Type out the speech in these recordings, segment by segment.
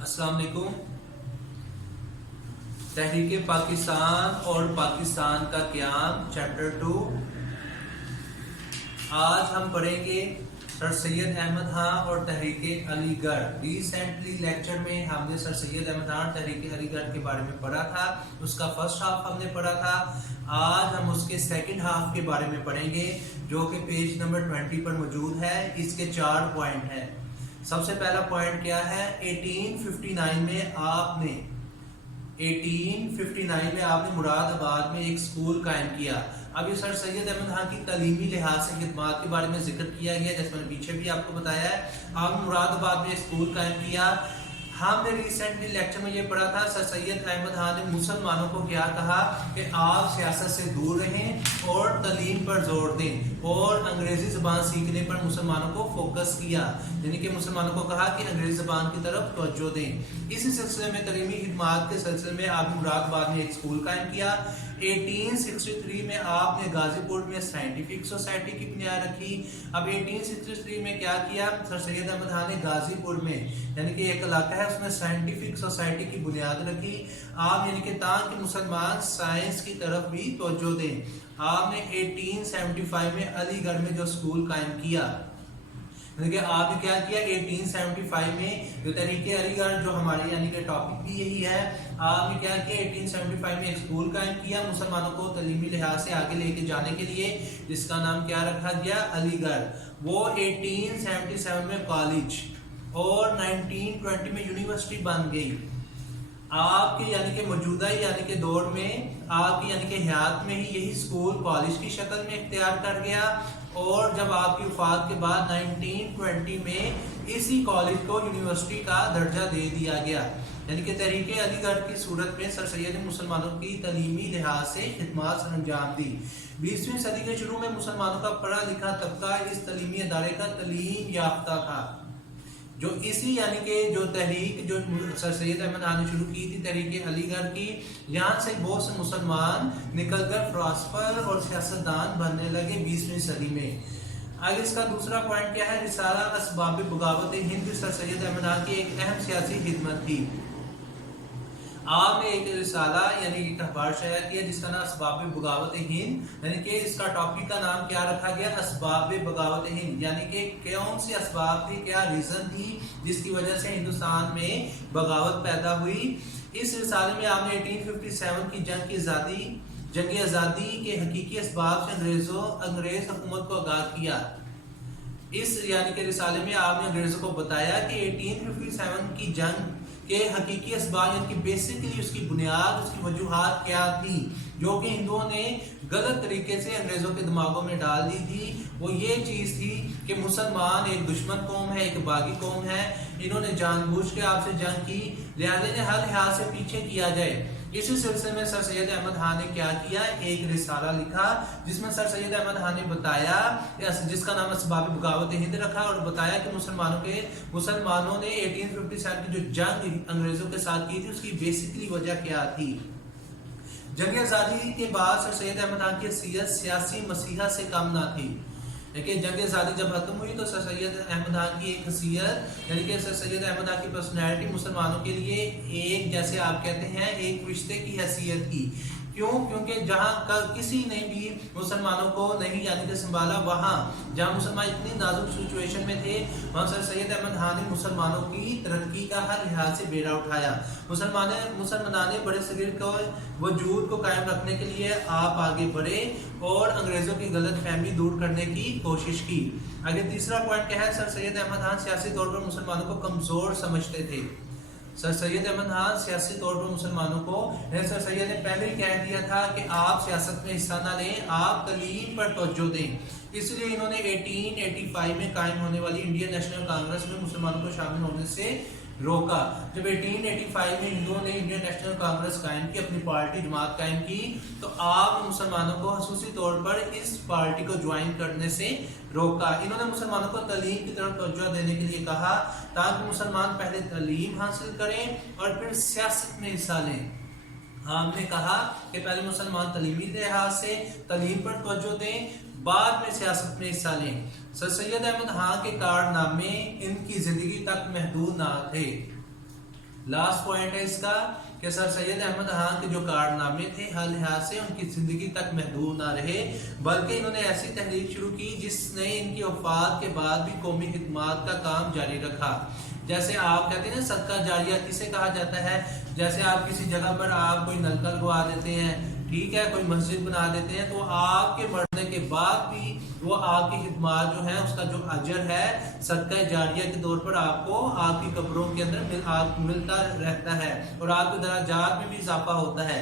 अस्सलाम वालेकुम। तहरीक पाकिस्तान और पाकिस्तान का क़याम चैप्टर 2। आज हम पढ़ेंगे सर सैयद अहमद खान और तहरीक अलीगढ़। रिसेंटली लेक्चर में हमने सर सैयद अहमद खान और तहरीक अलीगढ़ के बारे में पढ़ा था। उसका फर्स्ट हाफ हमने पढ़ा था। आज हम उसके सेकंड हाफ के बारे में पढ़ेंगे जो कि पेज नंबर 20 पर मौजूद है। इसके 4 पॉइंट हैं। सबसे पहला पॉइंट क्या है? 1859 में आपने मुरादाबाद में एक स्कूल कायम किया। अभी सर सैयद अहमद खान की तालीमी लिहाज से खिदमात के बारे में जिक्र किया गया, जैसे मैंने पीछे भी आपको बताया है। आपने मुरादाबाद में एक स्कूल कायम किया। हमने रिसेंटली लेक्चर में ये पढ़ा था, सर सैयद अहमद खान ने मुसलमानों को क्या कहा कि आप सियासत से दूर रहें और तालीम पर जोर दें, और अंग्रेजी ज़बान सीखने पर मुसलमानों को फोकस किया। यानी कि मुसलमानों को कहा कि अंग्रेजी ज़बान की तरफ तवज्जो दें। इसी सिलसिले में तालीमी खिदमात के सिलसिले में आपने मुरादाबाद में एक स्कूल कायम किया। 1863 में आपने गाजीपुर में साइंटिफिक सोसाइटी की बुनियाद रखी। अब 1863 में क्या किया सर सैयद अहमद खान ने? गाजीपुर में यानी कि एक इलाका है उसमें साइंटिफिक सोसाइटी की बुनियाद रखी। आप यानी कि ताकि मुसलमान साइंस की तरफ भी तवज्जो दें। आपने 1875 में अलीगढ़ में जो स्कूल कायम किया, यानी कि आपने क्या किया 1875 में जो तहरीक अलीगढ़ जो हमारे यानी कि टॉपिक भी यही है, आपने क्या किया 1875 में एक स्कूल कायम किया मुसलमानों को तालीमी लिहाज से आगे लेके जाने के लिए, जिसका नाम क्या रखा गया? अलीगढ़। वो 1877 में कॉलेज और 1920 में यूनिवर्सिटी बन गई। आपके यानी कि मौजूदा यानी कि दौर में आपकी यानी कि हयात में ही यही स्कूल कॉलेज की शक्ल में इख्तियार कर गया, और जब आपकी वफात के बाद 1920 में इसी कॉलेज को यूनिवर्सिटी का दर्जा दे दिया गया। यानी कि तहरीक अलीगढ़ की सूरत में सर सैयद ने मुसलमानों की तालीमी लिहाज से खिदमत अंजाम दी। 20वीं सदी के शुरू में मुसलमानों का पढ़ा लिखा तबका इस तालीमी अदारे का तालीम याफ्ता था। जो इसी यानी कि जो तहरीक जो सर सैयद अहमद खान ने शुरू की थी तहरीक अलीगढ़ की, यहाँ से बहुत से मुसलमान निकलकर फिलासफर और सियासतदान बनने लगे 20वीं सदी में। आगे इसका दूसरा पॉइंट क्या है? रिसाला असबाब बगावत हिंद सर सैयद अहमद खान की एक अहम सियासी खिदमत थी। आपने एक रिसाला यानी एक अखबार शाया किया जिसका नाम असबाब बगावत हिंद, यानी कि इसका टॉपिक का नाम क्या रखा गया? असबाब बगावत हिंद। यानी कि कौन से असबाब थे, क्या रीजन थी जिसकी वजह से हिंदुस्तान में बगावत पैदा हुई। इस रिसाले में आपने 1857 की जंग आज़ादी के हकीकी असबाब से अंग्रेज हुकूमत को आगाह किया। इस यानी के रिसाले में आपने अंग्रेजों को बताया कि 1857 की जंग के हकीकी असबाब यानी कि बेसिकली उसकी बुनियाद, उसकी वजूहात क्या थी, जो कि हिंदुओं ने गलत तरीके से अंग्रेजों के दिमागों में डाल दी थी। वो ये चीज थी कि मुसलमान एक दुश्मन कौम है, एक बागी कौम है, इन्होंने जानबूझ के आपसे जंग की, लिहाजा ने हर लिहाज से पीछे किया जाए। इसी सिलसिले में सर सैयद अहमद खान ने क्या किया? एक रिसाला लिखा जिसमें सर सैयद अहमद खान ने बताया, जिसका नाम असबाब बगावत हिंद रखा, और बताया कि मुसलमानों ने 1857 की जो जंग अंग्रेजों के साथ की थी उसकी बेसिकली वजह क्या थी। जंग आज़ादी के बाद सर सैयद अहमद खान की हैसियत सियासी मसीहा से कम ना थी। लेकिन जंग आज़ादी जब खत्म हुई तो सर सैयद अहमद खान की एक हैसियत यानी कि सर सैयद अहमद खान की पर्सनैलिटी मुसलमानों के लिए एक, जैसे आप कहते हैं, एक रिश्ते की हैसियत की। क्यों? क्योंकि जहाँ किसी ने भी मुसलमानों को नहीं यानी कि संभाला, वहाँ जहाँ मुसलमान इतनी नाजुक सिचुएशन में थे, वहाँ सर सैयद अहमद खान ने मुसलमानों की तरक्की का हर लिहाज से बेड़ा उठाया। मुसलमाने बड़े सगीर को वजूद को कायम रखने के लिए आप आगे बढ़े और अंग्रेजों की गलत फहमी दूर करने की कोशिश की। आगे तीसरा पॉइंट क्या है? सर सैयद अहमद खान सियासी तौर पर मुसलमानों को कमजोर समझते थे। सर सैयद अहमद खान सियासी तौर पर मुसलमानों को, सर सैयद ने पहले ही कह दिया था कि आप सियासत में हिस्सा ना लें, आप तालीम पर तवज्जो दें। इसलिए इन्होंने 1885 में कायम होने वाली इंडियन नेशनल कांग्रेस में मुसलमानों को शामिल होने से रोका। जब 1885 में हिंदुओं ने इंडियन नेशनल कांग्रेस कायम की, अपनी पार्टी जमात कायम की, तो आप मुसलमानों को खसूसी तौर पर इस पार्टी को ज्वाइन करने से रोका। इन्होंने मुसलमानों को तालीम की तरफ तवज्जो देने के लिए कहा ताकि मुसलमान पहले तालीम हासिल करें और फिर सियासत में हिस्सा लें। हमने कहा कि पहले मुसलमान तालीमी लिहाज से तालीम पर तवज्जो दें, बाद में सियासत में हिस्सा लें। सर सैयद अहमद खान के कारनामे इनकी जिंदगी तक महदूद ना थे। لاسٹ پوائنٹ ہے اس کا کہ سر سید احمد خان کے جو کارنامے تھے ہر لحاظ سے ان کی زندگی تک محدود نہ رہے، بلکہ انہوں نے ایسی تحریک شروع کی جس نے ان کی وفات کے بعد بھی قومی خدمات کا کام جاری رکھا۔ جیسے آپ کہتے ہیں نا صدقہ جاریہ کسے کہا جاتا ہے، جیسے آپ کسی جگہ پر آپ کوئی نلکا لگوا دیتے ہیں، ٹھیک ہے، کوئی مسجد بنا دیتے ہیں، تو آپ کے مرنے کے بعد بھی وہ آپ کی خدمات جو ہیں اس کا جو اجر ہے صدقہ جاریہ کے طور پر آپ کو آپ کی قبروں کے اندر ملتا رہتا ہے اور آپ کے درجات میں بھی اضافہ ہوتا ہے۔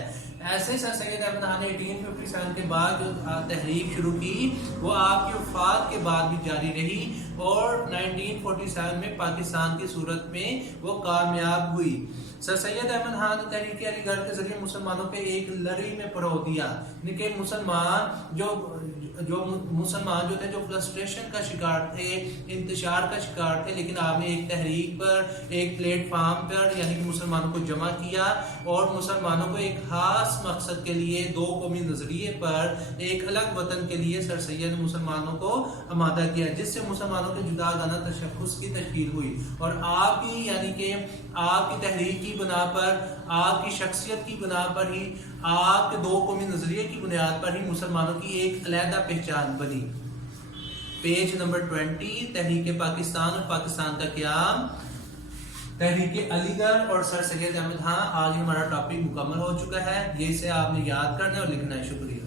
ایسے سر سید احمد خان نے 1857 کے بعد جو تحریک شروع کی وہ آپ کی وفات کے بعد بھی جاری رہی اور 1947 میں پاکستان کی صورت میں وہ کامیاب ہوئی۔ سر سید احمد خان نے تحریک علی گڑھ کے ذریعے مسلمانوں پہ ایک لڑی میں پرو دیا، یعنی کہ مسلمان جو تھے جو فرسٹریشن کا شکار تھے، انتشار کا شکار تھے، لیکن آپ نے ایک تحریک پر، ایک پلیٹ فارم پر یعنی کہ مسلمانوں کو جمع کیا اور مسلمانوں کو ایک خاص مقصد کے لیے دو قومی نظریے پر ایک الگ وطن کے لیے سر سید نے مسلمانوں کو آمادہ کیا، جس سے مسلمانوں کے جدا گانا تشخص کی تشکیل ہوئی اور آپ کی یعنی کہ آپ کی تحریک کی بنا پر، آپ کی شخصیت کی بنا پر ہی، آپ کے دو قومی نظریے کی بنیاد پر ہی مسلمانوں کی ایک علیحدہ پہچان بنی۔ پیج نمبر 20، تحریک پاکستان اور پاکستان کا قیام، تحریک علی گڑھ اور سر سید احمد خان۔ آج ہمارا ٹاپک مکمل ہو چکا ہے، یہ اسے آپ نے یاد کرنا اور لکھنا ہے۔ شکریہ۔